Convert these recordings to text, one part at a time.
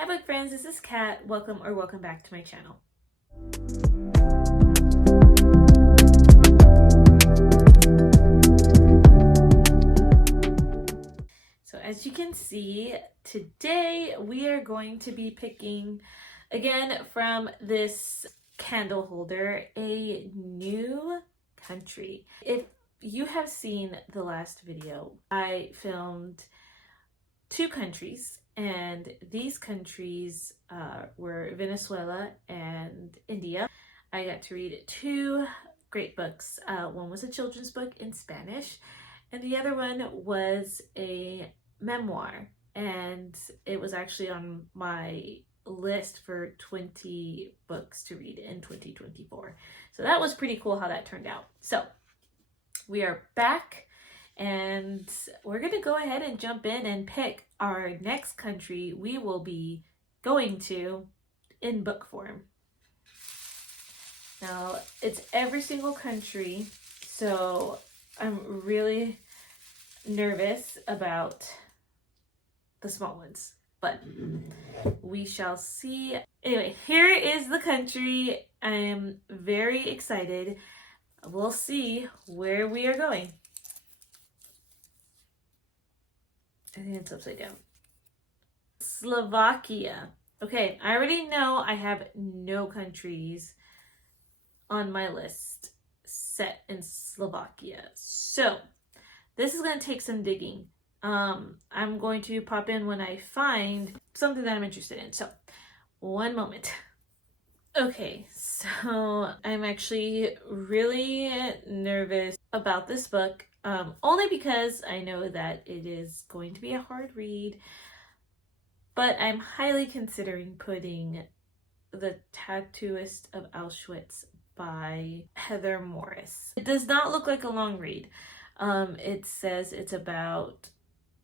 Hi book friends, this is Kat. Welcome back to my channel. So as you can see, today we are going to be picking again from this candle holder a new country. If you have seen the last video, I filmed 2 countries, and these countries were Venezuela and India. I got to read 2 great books. One was a children's book in Spanish, and the other one was a memoir, and it was actually on my list for 20 books to read in 2024. So that was pretty cool how that turned out. So we are back, and we're gonna go ahead and jump in and pick our next country we will be going to in book form. Now, it's every single country, so I'm really nervous about the small ones, but we shall see. Anyway, here is the country. I am very excited. We'll see where we are going. I think it's upside down. Slovakia. Okay, I already know I have no countries on my list set in Slovakia. So this is going to take some digging. I'm going to pop in when I find something that I'm interested in. So one moment. Okay, so I'm actually really nervous about this book, only because I know that it is going to be a hard read, but I'm highly considering putting The Tattooist of Auschwitz by Heather Morris. It does not look like a long read. It says it's about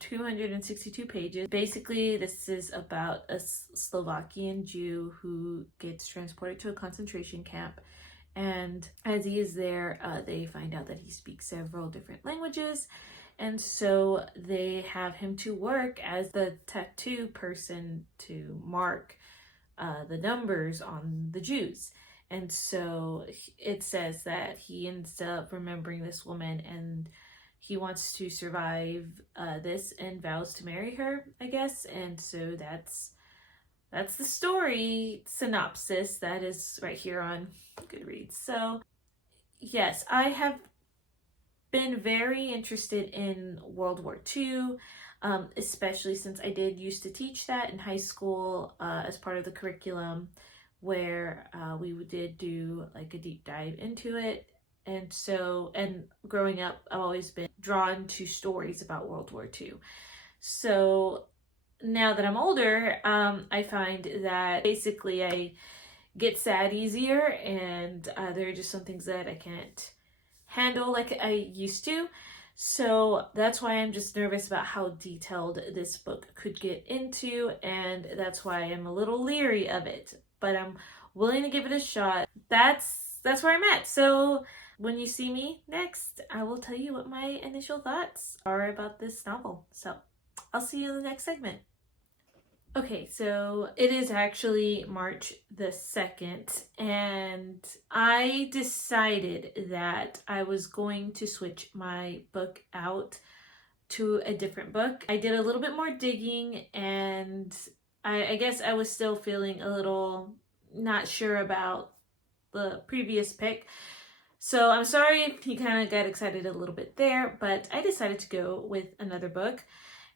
262 pages. Basically, this is about a Slovakian Jew who gets transported to a concentration camp, and as he is there, they find out that he speaks several different languages, and so they have him to work as the tattoo person to mark the numbers on the Jews. And so it says that he ends up remembering this woman, and he wants to survive this and vows to marry her, I guess. And so that's the story synopsis that is right here on Goodreads. So yes, I have been very interested in World War II, especially since I did used to teach that in high school as part of the curriculum, where we did do like a deep dive into it. And so, and growing up, I've always been drawn to stories about World War II. So now that I'm older, I find that basically I get sad easier, and there are just some things that I can't handle like I used to. So that's why I'm just nervous about how detailed this book could get into, and that's why I'm a little leery of it. But I'm willing to give it a shot. That's where I'm at. So when you see me next, I will tell you what my initial thoughts are about this novel. So I'll see you in the next segment. Okay, so it is actually March the 2nd, and I decided that I was going to switch my book out to a different book. I did a little bit more digging, and I guess I was still feeling a little not sure about the previous pick. So I'm sorry if you kind of got excited a little bit there, but I decided to go with another book.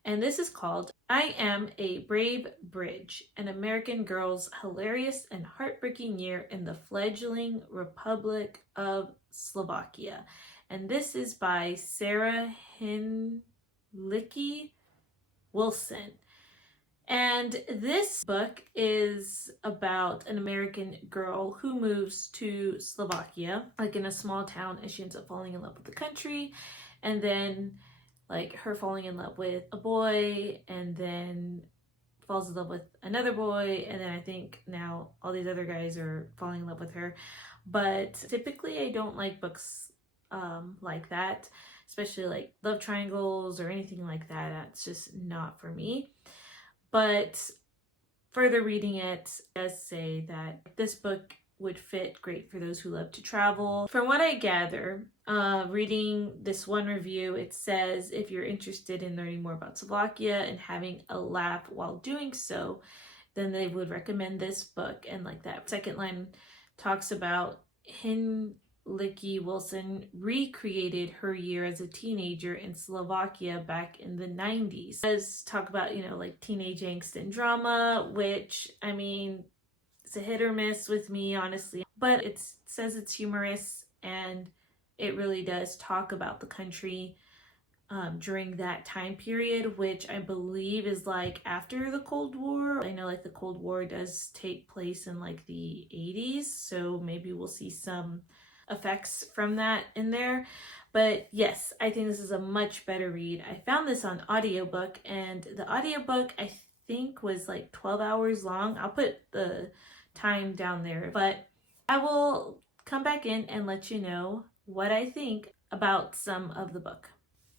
And this is called I Am a Brave Bridge, an American Girl's Hilarious and Heartbreaking Year in the Fledgling Republic of Slovakia. And this is by Sarah Hinlicky Wilson. And this book is about an American girl who moves to Slovakia, like in a small town, and she ends up falling in love with the country, and then like her falling in love with a boy, and then falls in love with another boy, and then I think now all these other guys are falling in love with her. But typically I don't like books like that, especially like love triangles or anything like that. That's just not for me. But further reading it, does say that this book would fit great for those who love to travel. From what I gather, reading this one review, it says if you're interested in learning more about Slovakia and having a laugh while doing so, then they would recommend this book. And like that second line talks about Hinlicky Wilson recreated her year as a teenager in Slovakia back in the 90s. It does talk about, like teenage angst and drama, which, I mean, it's a hit or miss with me, honestly. But it says it's humorous, and it really does talk about the country during that time period, which I believe is like after the Cold War. I know like the Cold War does take place in like the 80s, so maybe we'll see some effects from that in there. But yes, I think this is a much better read. I found this on audiobook, and the audiobook I think was like 12 hours long. I'll put the time down there, but I will come back in and let you know what I think about some of the book.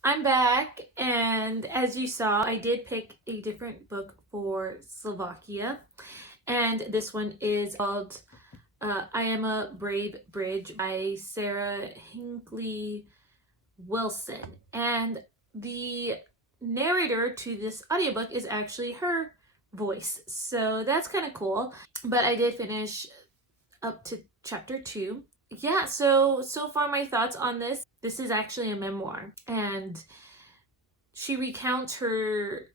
I'm back, and as you saw, I did pick a different book for Slovakia, and this one is called I Am a Brave Bridge by Sarah Hinckley Wilson, and the narrator to this audiobook is actually her voice, so that's kind of cool. But I did finish up to chapter 2. Yeah, so far my thoughts on this. This is actually a memoir, and she recounts her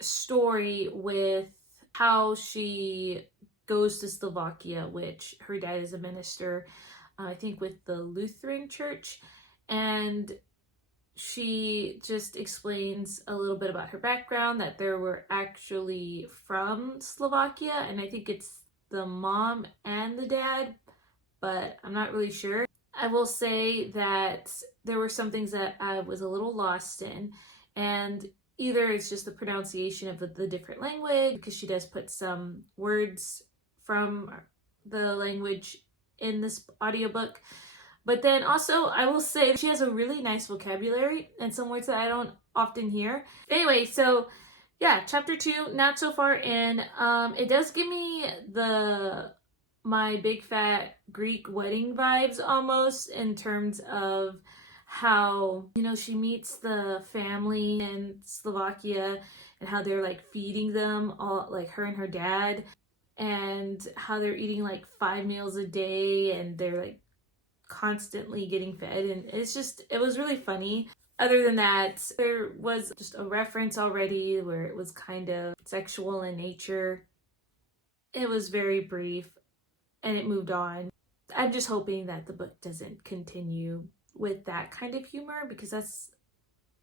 story with how she goes to Slovakia, which her dad is a minister, I think with the Lutheran church, and she just explains a little bit about her background, that they were actually from Slovakia, and I think it's the mom and the dad, but I'm not really sure. I will say that there were some things that I was a little lost in, and either it's just the pronunciation of the different language, because she does put some words from the language in this audiobook, but then also I will say she has a really nice vocabulary and some words that I don't often hear. Anyway, so yeah, chapter 2, not so far in. It does give me my big fat Greek wedding vibes almost, in terms of how, she meets the family in Slovakia and how they're like feeding them all, like her and her dad, and how they're eating like 5 meals a day and they're like constantly getting fed, and it was really funny. Other than that, there was just a reference already where it was kind of sexual in nature. It was very brief, and it moved on. I'm just hoping that the book doesn't continue with that kind of humor, because that's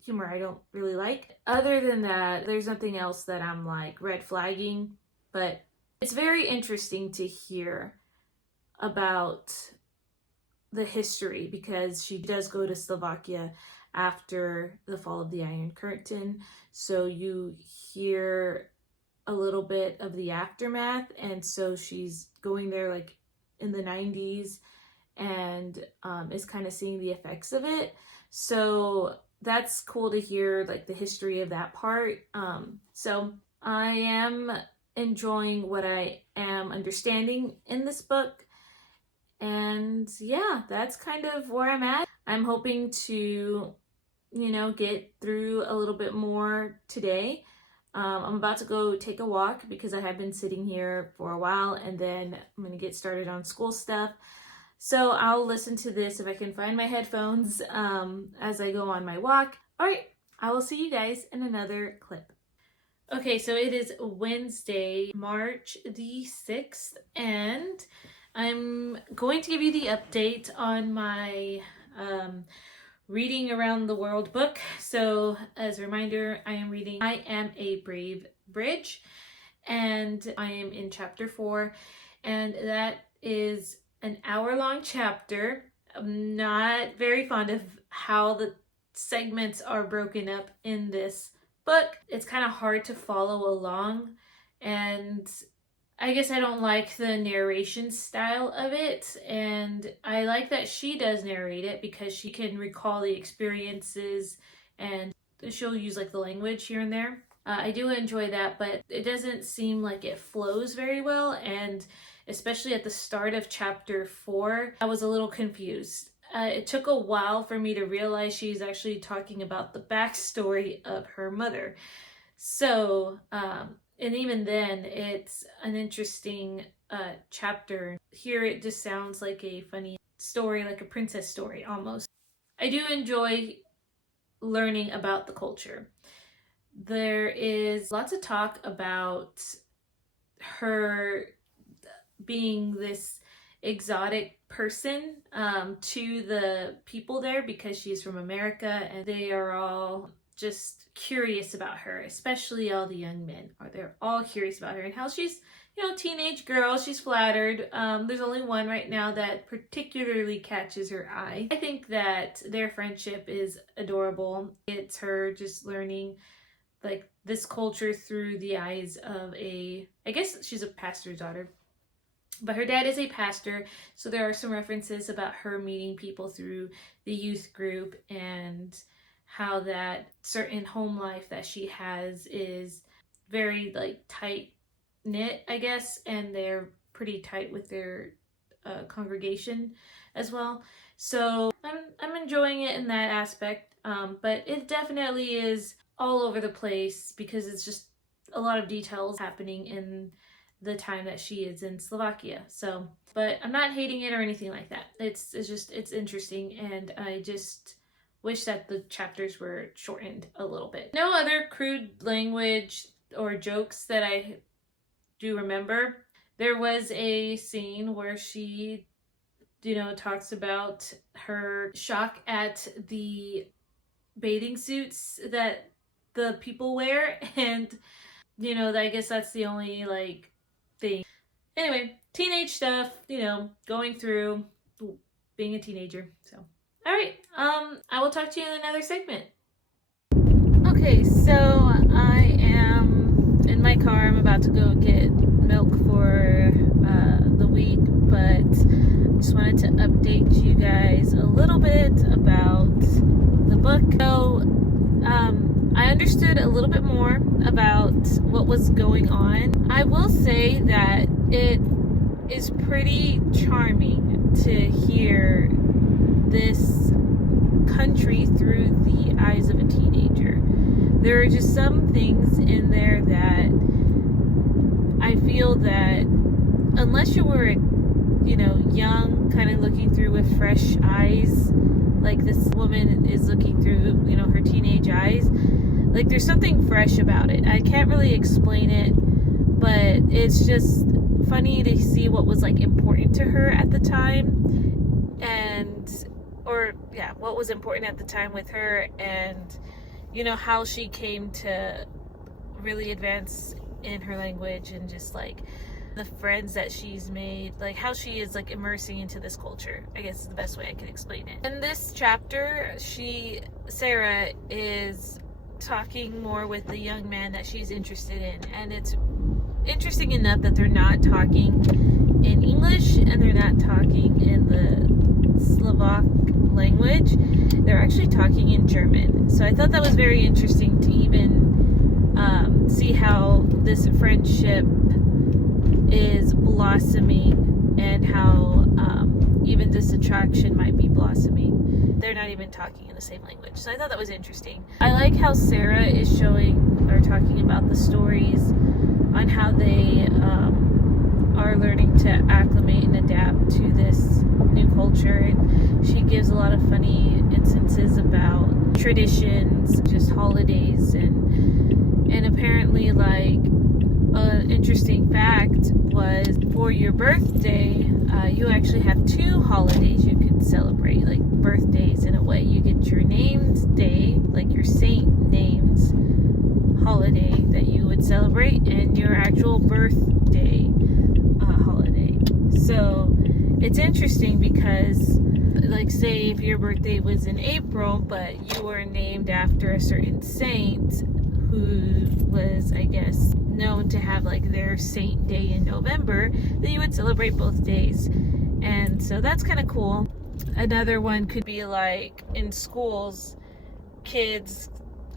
humor I don't really like. Other than that, there's nothing else that I'm like red flagging, but it's very interesting to hear about the history, because she does go to Slovakia after the fall of the Iron Curtain, so you hear a little bit of the aftermath, and so she's going there like in the 90s and is kind of seeing the effects of it. So that's cool to hear like the history of that part. So I am enjoying what I am understanding in this book, and yeah, that's kind of where I'm at. I'm hoping to get through a little bit more today. I'm about to go take a walk because I have been sitting here for a while, and then I'm going to get started on school stuff. So I'll listen to this if I can find my headphones as I go on my walk. All right, I will see you guys in another clip. Okay, so it is Wednesday, March the 6th, and I'm going to give you the update on my Reading Around the World book. So as a reminder, I am reading I Am a Brave Bridge, and I am in chapter 4, and that is an hour-long chapter. I'm not very fond of how the segments are broken up in this book. It's kind of hard to follow along, and I guess I don't like the narration style of it, and I like that she does narrate it because she can recall the experiences, and she'll use like the language here and there. I do enjoy that, but it doesn't seem like it flows very well, and especially at the start of chapter 4, I was a little confused. It took a while for me to realize she's actually talking about the backstory of her mother. So, and even then, it's an interesting chapter. Here it just sounds like a funny story, like a princess story almost. I do enjoy learning about the culture. There is lots of talk about her being this exotic person to the people there because she's from America, and they are all just curious about her, especially all the young men. They're all curious about her and how she's, teenage girl. She's flattered. There's only one right now that particularly catches her eye. I think that their friendship is adorable. It's her just learning like this culture through the eyes of I guess she's a pastor's daughter, but her dad is a pastor, so there are some references about her meeting people through the youth group and how that certain home life that she has is very like tight knit, I guess, and they're pretty tight with their congregation as well. So I'm enjoying it in that aspect, but it definitely is all over the place because it's just a lot of details happening in the time that she is in Slovakia. So, but I'm not hating it or anything like that. It's interesting, and I just wish that the chapters were shortened a little bit. No other crude language or jokes that I do remember. There was a scene where she, talks about her shock at the bathing suits that the people wear, and I guess that's the only like thing. Anyway, teenage stuff, going through being a teenager. So all right, I will talk to you in another segment. Okay, so I am in my car. I'm about to go get milk for the week, but just wanted to update you guys a little bit about the book. So I understood a little bit more about what was going on. I will say that it is pretty charming to hear this country through the eyes of a teenager. There are just some things in there that I feel that unless you were, young, kind of looking through with fresh eyes, like this woman is looking through, her teenage eyes, like there's something fresh about it. I can't really explain it, but it's just funny to see what was like important to her at the time, what was important at the time with her, and how she came to really advance in her language, and just like the friends that she's made, like how she is like immersing into this culture, I guess is the best way I can explain it. In this chapter, Sarah is talking more with the young man that she's interested in, and it's interesting enough that they're not talking in English and they're not talking in the Slovak language. They're actually talking in German. So I thought that was very interesting to even see how this friendship is blossoming, and how even this attraction might be blossoming. They're not even talking in the same language. So I thought that was interesting. I like how Sarah is showing or talking about the stories on how they are learning to acclimate and adapt to this new culture. And she gives a lot of funny instances about traditions, just holidays, and apparently like an interesting fact was for your birthday, you actually have 2 holidays you can celebrate, like birthdays in a way. You get your name's day, like your saint name's holiday that you would celebrate, and your actual birthday holiday. So it's interesting because, like, say if your birthday was in April, but you were named after a certain saint who was, I guess, known to have like their saint day in November, then you would celebrate both days. And so that's kind of cool. Another one could be like in schools, kids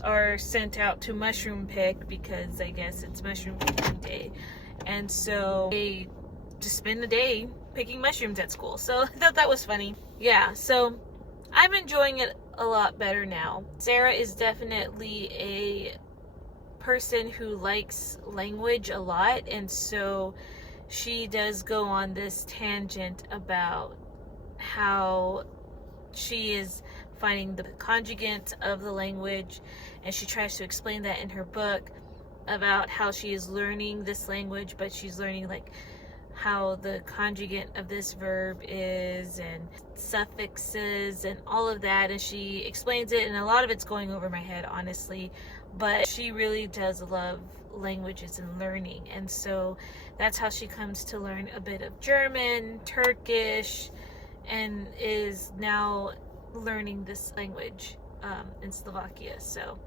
are sent out to mushroom pick because I guess it's mushroom picking day. And so they just spend the day picking mushrooms at school. So I thought that was funny. Yeah, so I'm enjoying it a lot better now. Sarah is definitely a person who likes language a lot, and so she does go on this tangent about how she is finding the conjugate of the language, and she tries to explain that in her book about how she is learning this language, but she's learning like how the conjugate of this verb is and suffixes and all of that, and she explains it, and a lot of it's going over my head, honestly, but she really does love languages and learning, and so that's how she comes to learn a bit of German, Turkish, and is now learning this language in Slovakia. So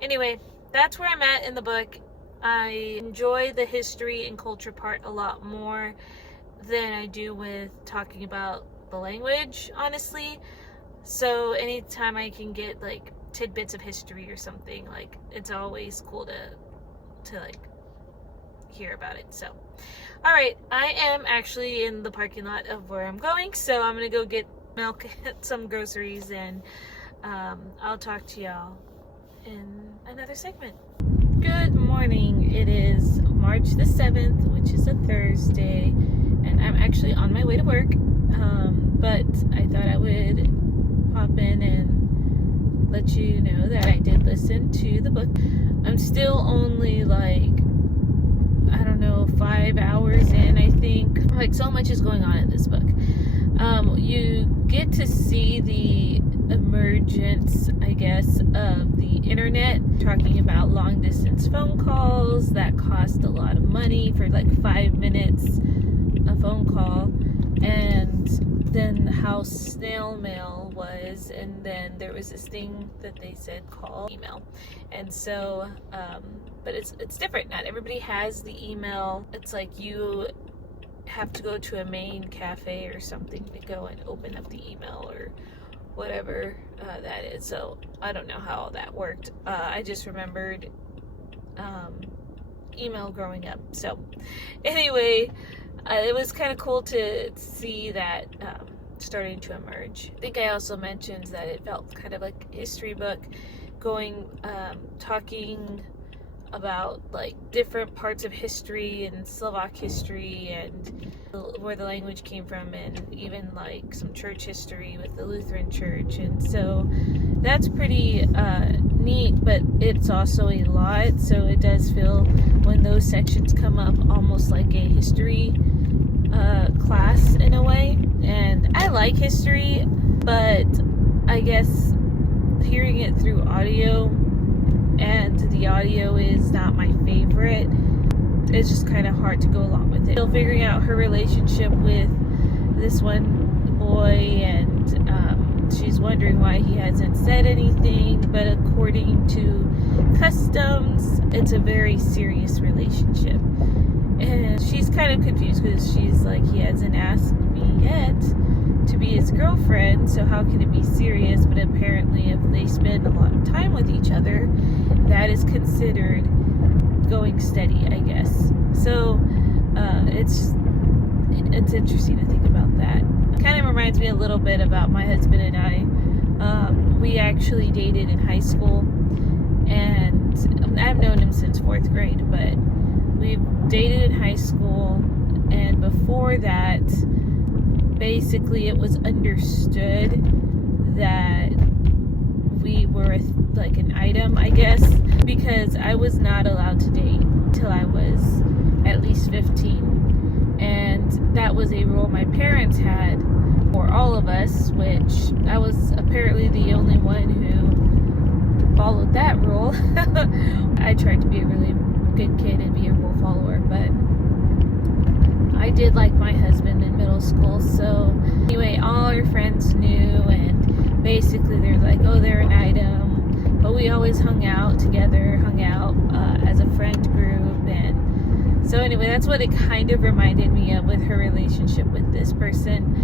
anyway, that's where I'm at in the book. I enjoy the history and culture part a lot more than I do with talking about the language, honestly. So anytime I can get like tidbits of history or something, like it's always cool to like hear about it. So all right, I am actually in the parking lot of where I'm going, so I'm gonna go get milk, some groceries, and I'll talk to y'all in another segment. Good morning. It is March the 7th, which is a Thursday, and I'm actually on my way to work, but I thought I would pop in and let you know that I did listen to the book. I'm still only like, I don't know, 5 hours in, I think. Like, so much is going on in this book. You get to see the emergence, I guess, of the internet, talking about long distance phone calls that cost a lot of money for like 5 minutes a phone call, and then how snail mail was, and then there was this thing that they said call email, and so but it's different. Not everybody has the email. It's like you have to go to a main cafe or something to go and open up the email or whatever that is. So I don't know how all that worked. I just remembered email growing up. So anyway, it was kind of cool to see that starting to emerge. I think I also mentioned that it felt kind of like a history book, going talking about like different parts of history and Slovak history and where the language came from, and even like some church history with the Lutheran Church, and so that's pretty neat, but it's also a lot, so it does feel, when those sections come up, almost like a history class in a way. And I like history, but I guess hearing it through audio, and the audio is not my favorite, it's just kind of hard to go along with it. Still figuring out her relationship with this one boy, and she's wondering why he hasn't said anything, but according to customs, it's a very serious relationship. And she's kind of confused because she's like, he hasn't asked me yet to be his girlfriend, so how can it be serious? But apparently if they spend a lot of time with each other, that is considered going steady, I guess. So it's interesting to think about that. It kind of reminds me a little bit about my husband and I. We actually dated in high school, and I've known him since 4th grade, but we dated in high school, and before that, basically it was understood that we were like an item, I guess, because I was not allowed to date till I was at least 15, and that was a rule my parents had for all of us, which I was apparently the only one who followed that rule. I tried to be a really good kid and be a rule follower, but I did like my husband in middle school. So anyway, all our friends knew, and basically they're like, oh, they're an item, but we always hung out as a friend group. And so anyway, that's what it kind of reminded me of with her relationship with this person,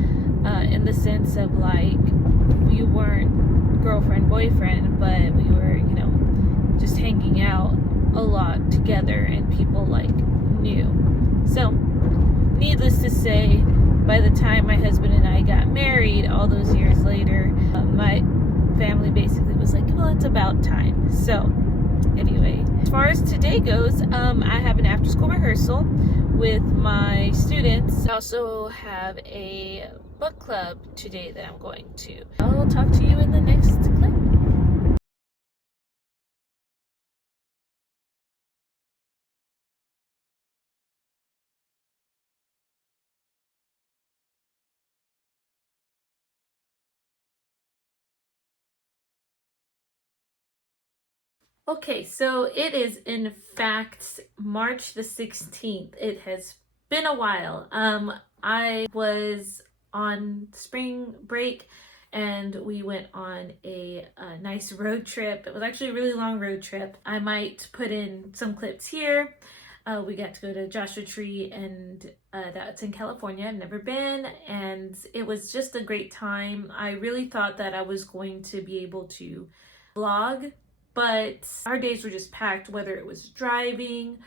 in the sense of like, we weren't girlfriend boyfriend, but we were, just hanging out a lot together, and people like knew. So needless to say, by the time my husband and I got married all those years later, my family basically was like, well, it's about time. So anyway, as far as today goes, I have an after school rehearsal with my students. I also have a book club today that I'm going to. I'll talk to you in the next clip. Okay, so it is in fact March the 16th. It has been a while. I was on spring break and we went on a nice road trip. It was actually a really long road trip. I might put in some clips here. We got to go to Joshua Tree, and that's in California. I've never been, and it was just a great time. I really thought that I was going to be able to vlog, but our days were just packed, whether it was driving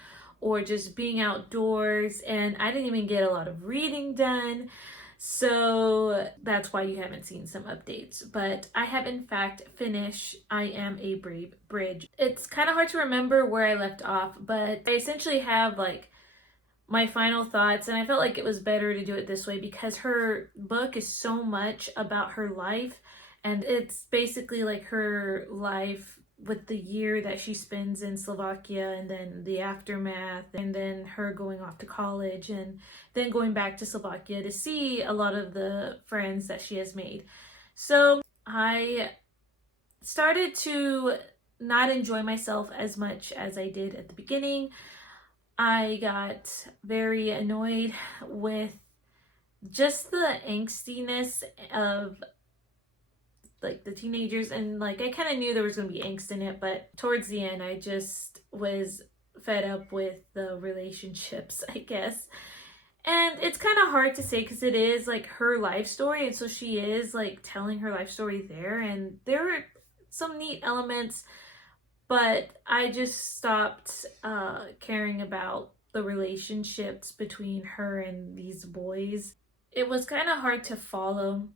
or just being outdoors, and I didn't even get a lot of reading done. So that's why you haven't seen some updates. But I have in fact finished I Am a Brave Bridge. It's kind of hard to remember where I left off, but I essentially have like my final thoughts, and I felt like it was better to do it this way because her book is so much about her life, and it's basically like her life with the year that she spends in Slovakia, and then the aftermath, and then her going off to college, and then going back to Slovakia to see a lot of the friends that she has made. So I started to not enjoy myself as much as I did at the beginning. I got very annoyed with just the angstiness of like the teenagers, and like I kind of knew there was going to be angst in it, but towards the end I just was fed up with the relationships, I guess. And it's kind of hard to say because it is like her life story, and so she is like telling her life story there, and there were some neat elements, but I just stopped caring about the relationships between her and these boys. It was kind of hard to follow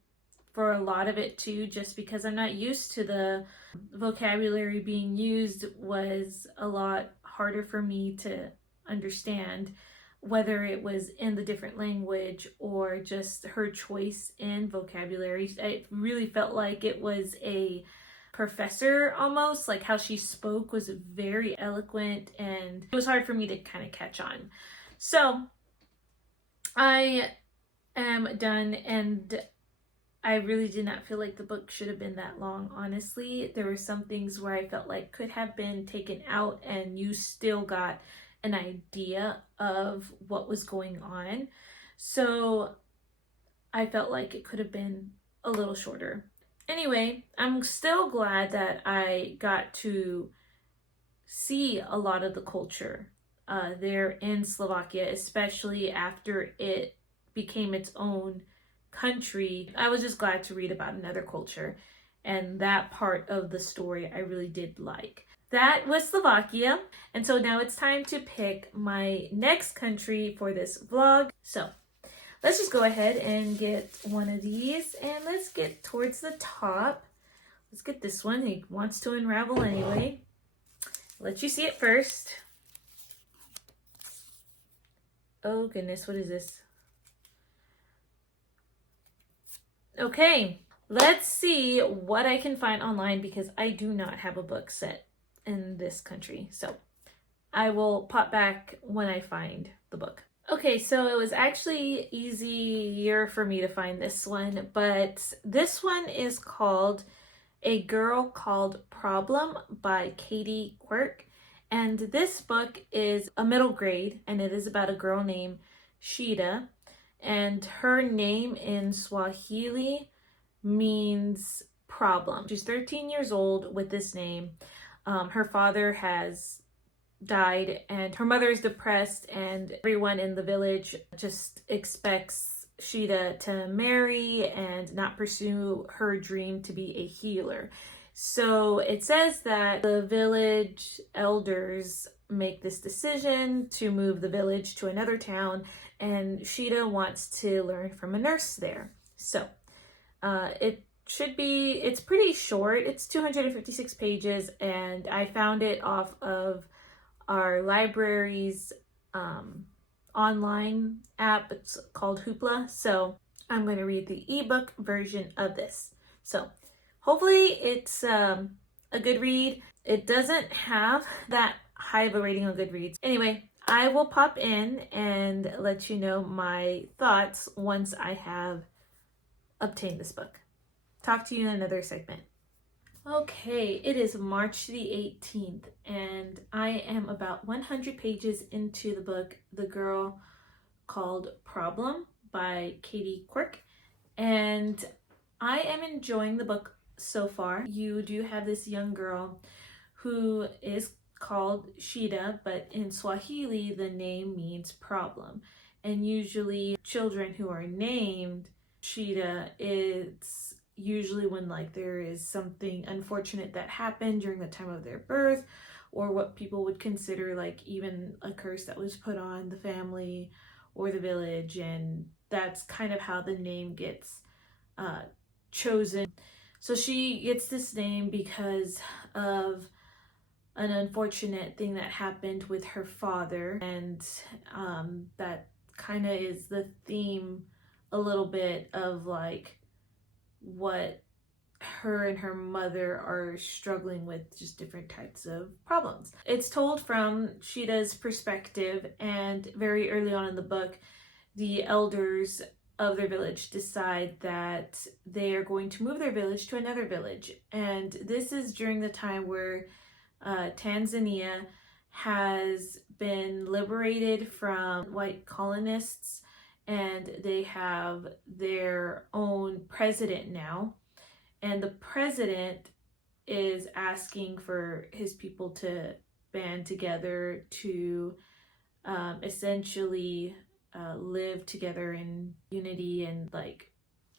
for a lot of it too, just because I'm not used to the vocabulary being used. Was a lot harder for me to understand, whether it was in the different language or just her choice in vocabulary. I really felt like it was a professor almost, like how she spoke was very eloquent, and it was hard for me to kind of catch on. So I am done, and I really did not feel like the book should have been that long, honestly. There were some things where I felt like could have been taken out and you still got an idea of what was going on. So I felt like it could have been a little shorter. Anyway, I'm still glad that I got to see a lot of the culture there in Slovakia, especially after it became its own country. I was just glad to read about another culture, and that part of the story I really did like. That was Slovakia, and so now it's time to pick my next country for this vlog. So let's just go ahead and get one of these, and let's get towards the top. Let's get this one. He wants to unravel anyway. Let you see it first. Oh goodness, what is this? Okay, let's see what I can find online because I do not have a book set in this country. So I will pop back when I find the book. Okay, so it was actually easier for me to find this one, but this one is called A Girl Called Problem by Katie Quirk. And this book is a middle grade, and it is about a girl named Shida. And her name in Swahili means problem. She's 13 years old with this name. Her father has died, and her mother is depressed, and everyone in the village just expects Shida to marry and not pursue her dream to be a healer. So it says that the village elders make this decision to move the village to another town, and Sheeta wants to learn from a nurse there. So it's pretty short. It's 256 pages, and I found it off of our library's online app. It's called Hoopla. So I'm going to read the ebook version of this. So hopefully it's a good read. It doesn't have that high of a rating on Goodreads. Anyway, I will pop in and let you know my thoughts once I have obtained this book. Talk to you in another segment. Okay, it is March the 18th, and I am about 100 pages into the book, The Girl Called Problem by Katie Quirk, and I am enjoying the book so far. You do have this young girl who is called Sheeta, but in Swahili the name means problem, and usually children who are named Sheeta, it's usually when like there is something unfortunate that happened during the time of their birth, or what people would consider like even a curse that was put on the family or the village, and that's kind of how the name gets chosen. So she gets this name because of an unfortunate thing that happened with her father, and that kind of is the theme a little bit of like what her and her mother are struggling with, just different types of problems. It's told from Sheeta's perspective, and very early on in the book, the elders of their village decide that they are going to move their village to another village. And this is during the time where Tanzania has been liberated from white colonists, and they have their own president now, and the president is asking for his people to band together to essentially live together in unity and like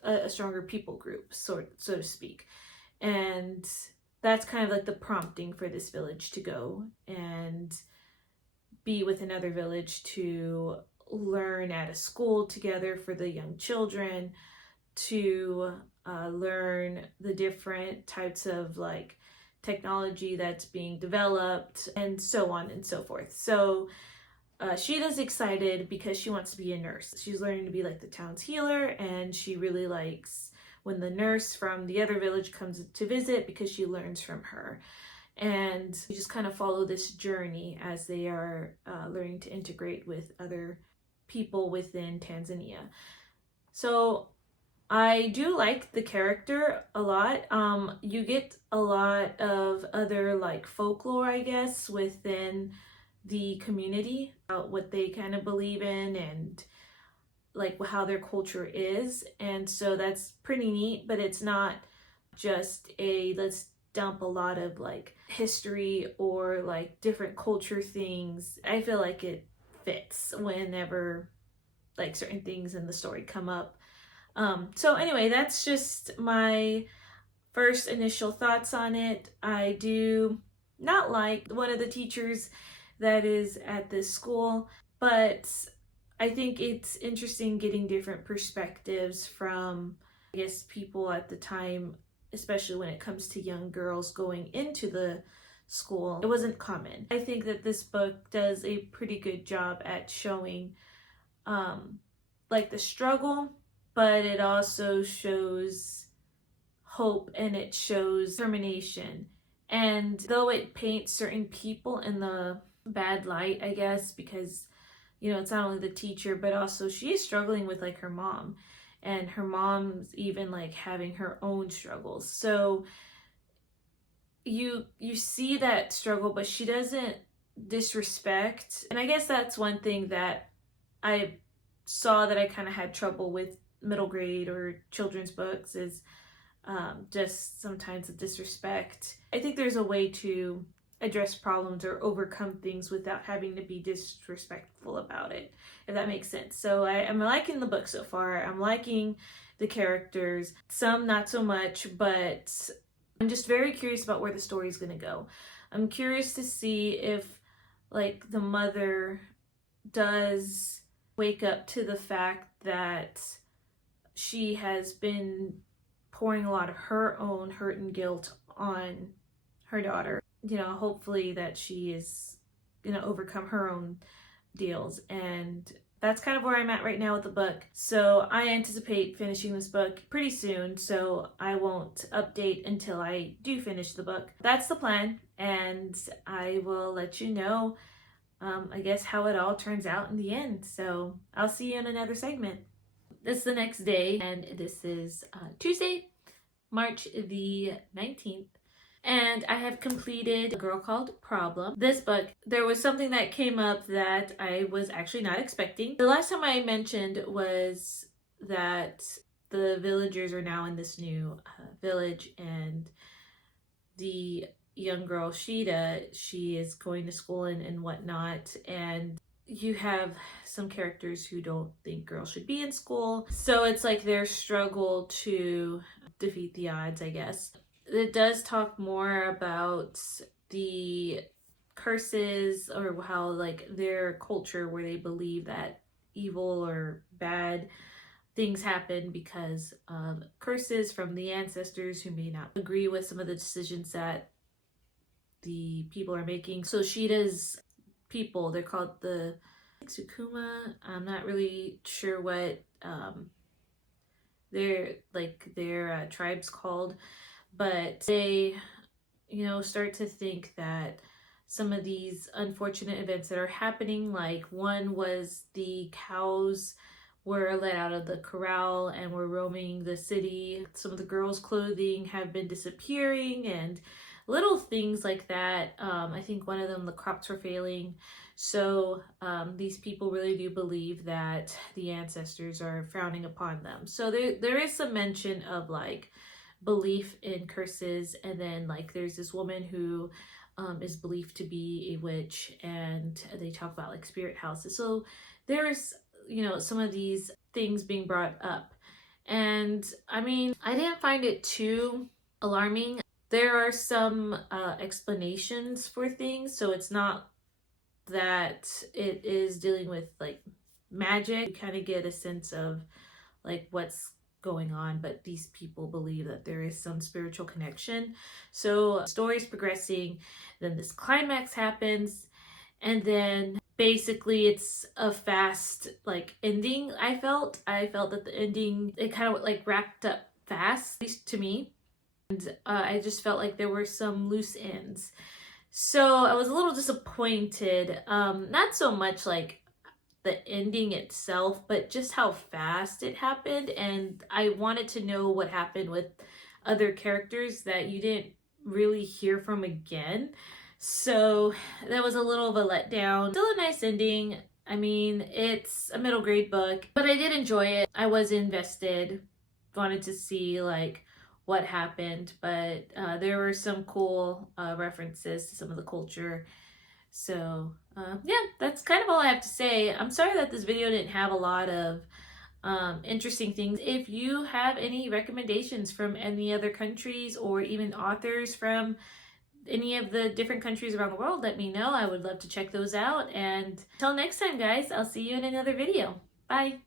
a stronger people group, so to speak. And that's kind of like the prompting for this village to go and be with another village to learn at a school together for the young children, to learn the different types of like technology that's being developed, and so on and so forth. So Sheeta's excited because she wants to be a nurse. She's learning to be like the town's healer, and she really likes when the nurse from the other village comes to visit because she learns from her. And we just kind of follow this journey as they are learning to integrate with other people within Tanzania. So I do like the character a lot. You get a lot of other like folklore, I guess, within the community about what they kind of believe in and like how their culture is. And so that's pretty neat, but it's not just a let's dump a lot of like history or like different culture things. I feel like it fits whenever like certain things in the story come up. So anyway, that's just my first initial thoughts on it. I do not like one of the teachers that is at this school, but I think it's interesting getting different perspectives from, I guess, people at the time, especially when it comes to young girls going into the school. It wasn't common. I think that this book does a pretty good job at showing like the struggle, but it also shows hope and it shows determination. And though it paints certain people in the bad light, I guess, because it's not only the teacher, but also she is struggling with like her mom, and her mom's even like having her own struggles. So you see that struggle, but she doesn't disrespect. And I guess that's one thing that I saw that I kind of had trouble with middle grade or children's books is just sometimes the disrespect. I think there's a way to address problems or overcome things without having to be disrespectful about it, if that makes sense. So I'm liking the book so far. I'm liking the characters. Some not so much, but I'm just very curious about where the story is going to go. I'm curious to see if like the mother does wake up to the fact that she has been pouring a lot of her own hurt and guilt on her daughter. You know, hopefully that she is going to overcome her own deals. And that's kind of where I'm at right now with the book. So I anticipate finishing this book pretty soon, so I won't update until I do finish the book. That's the plan, and I will let you know, I guess, how it all turns out in the end. So I'll see you in another segment. This is the next day, and this is Tuesday, March the 19th. And I have completed A Girl Called Problem. This book, there was something that came up that I was actually not expecting. The last time I mentioned was that the villagers are now in this new village, and the young girl, Sheeta, she is going to school and whatnot, and you have some characters who don't think girls should be in school. So it's like their struggle to defeat the odds, I guess. It does talk more about the curses, or how like their culture where they believe that evil or bad things happen because of curses from the ancestors who may not agree with some of the decisions that the people are making. So Sheeta's people, they're called the Sukuma. I'm not really sure what their tribe's called, but they, you know, start to think that some of these unfortunate events that are happening, like one was the cows were let out of the corral and were roaming the city. Some of the girls' clothing have been disappearing, and little things like that. I think one of them, the crops were failing. So these people really do believe that the ancestors are frowning upon them. So there is some mention of like belief in curses, and then like there's this woman who is believed to be a witch, and they talk about like spirit houses. So there's, you know, some of these things being brought up, and I mean, I didn't find it too alarming. There are some explanations for things, so it's not that it is dealing with like magic. You kind of get a sense of like what's going on, but these people believe that there is some spiritual connection. So the story's progressing, then this climax happens, and then basically it's a fast like ending. I felt that the ending, it kind of like wrapped up fast, at least to me, and I just felt like there were some loose ends. So I was a little disappointed, not so much like the ending itself, but just how fast it happened. And I wanted to know what happened with other characters that you didn't really hear from again. So that was a little of a letdown. Still a nice ending. I mean, it's a middle grade book, but I did enjoy it. I was invested, wanted to see like what happened, but there were some cool references to some of the culture. So yeah, that's kind of all I have to say. I'm sorry that this video didn't have a lot of interesting things. If you have any recommendations from any other countries, or even authors from any of the different countries around the world, let me know. I would love to check those out. And until next time, guys, I'll see you in another video. Bye.